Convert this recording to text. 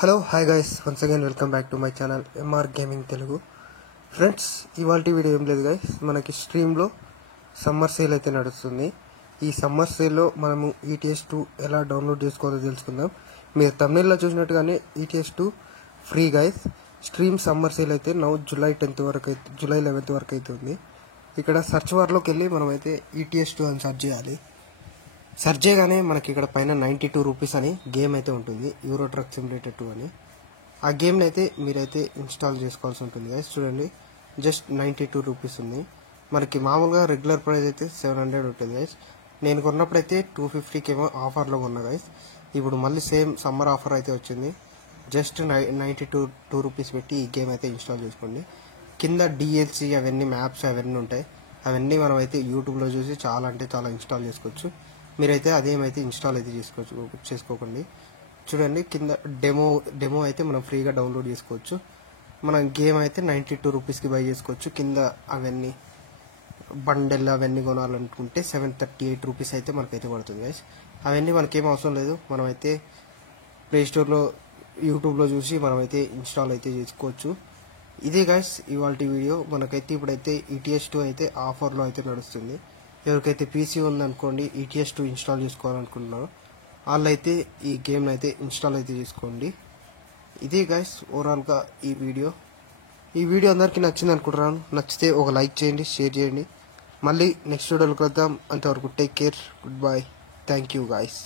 Hello hi guys, once again welcome back to my channel MR gaming Telugu. Friends, ఇవాల్టి video ఏం లేదు guys, మనకి స్ట్రీమ్లో summer sale అయితే నడుస్తుంది. ఈ సమ్మర్ సేల్లో మనము ETS2 ఎలా డౌన్లోడ్ చేసుకోవాలో తెలుసుకుందాం. మీరు తమిళలో చూసినట్టుగానే ETS2 free guys. Stream summer sale అయితే జూలై 11th వరకు అయితే ఉంది. ఇక్కడ సర్చ్ బార్లోకి వెళ్ళి మనమైతే ETS2 అని సర్చ్ చేయాలి. సర్చ్ చేయగానే మనకి ఇక్కడ పైన 92 రూపీస్ అని గేమ్ అయితే ఉంటుంది, యూరో ట్రక్ సిమ్యులేటర్ 2 అని. ఆ గేమ్ని అయితే మీరైతే ఇన్స్టాల్ చేసుకోవాల్సి ఉంటుంది గైస్. చూడండి, జస్ట్ 92 రూపీస్ ఉంది. మనకి మామూలుగా రెగ్యులర్ ప్రైస్ అయితే 700 ఉంటుంది గైస్. నేను కొన్నప్పుడైతే 250కి ఏమో ఆఫర్లో కొన్నా గైస్. ఇప్పుడు మళ్ళీ సేమ్ సమ్మర్ ఆఫర్ అయితే వచ్చింది. జస్ట్ 92 రూపీస్ పెట్టి ఈ గేమ్ అయితే ఇన్స్టాల్ చేసుకోండి. కింద DLC అవన్నీ మ్యాప్స్ అవన్నీ ఉంటాయి. అవన్నీ మనం అయితే యూట్యూబ్లో చూసి చాలా ఇన్స్టాల్ చేసుకోవచ్చు. మీరైతే అదేమైతే ఇన్స్టాల్ అయితే చేసుకోకండి. చూడండి, కింద డెమో అయితే మనం ఫ్రీగా డౌన్లోడ్ చేసుకోవచ్చు. మనం గేమ్ అయితే 92 రూపీస్కి బై చేసుకోవచ్చు. కింద అవన్నీ బండెల్ అవన్నీ కొనాలనుకుంటే 738 రూపీస్ అయితే మనకైతే పడుతుంది గైస్. అవన్నీ మనకేం అవసరం లేదు. మనమైతే ప్లేస్టోర్లో యూట్యూబ్లో చూసి మనమైతే ఇన్స్టాల్ అయితే చేసుకోవచ్చు. ఇదే గైస్ ఇవాల్టి వీడియో. మనకైతే ఇప్పుడైతే ETS2 అయితే ఆఫర్లో అయితే నడుస్తుంది. ఎవరికైతే PC ఉందనుకోండి, ETS2 ఇన్స్టాల్ చేసుకోవాలనుకుంటున్నారో వాళ్ళైతే ఈ గేమ్ని అయితే ఇన్స్టాల్ అయితే చేసుకోండి. ఇదే గైస్ ఓవరాల్గా ఈ వీడియో అందరికీ నచ్చింది అనుకుంటున్నాను. నచ్చితే ఒక లైక్ చేయండి, షేర్ చేయండి. మళ్ళీ నెక్స్ట్ వీడియోలో కలుద్దాం. అంతవరకు take care, good bye, thank you guys.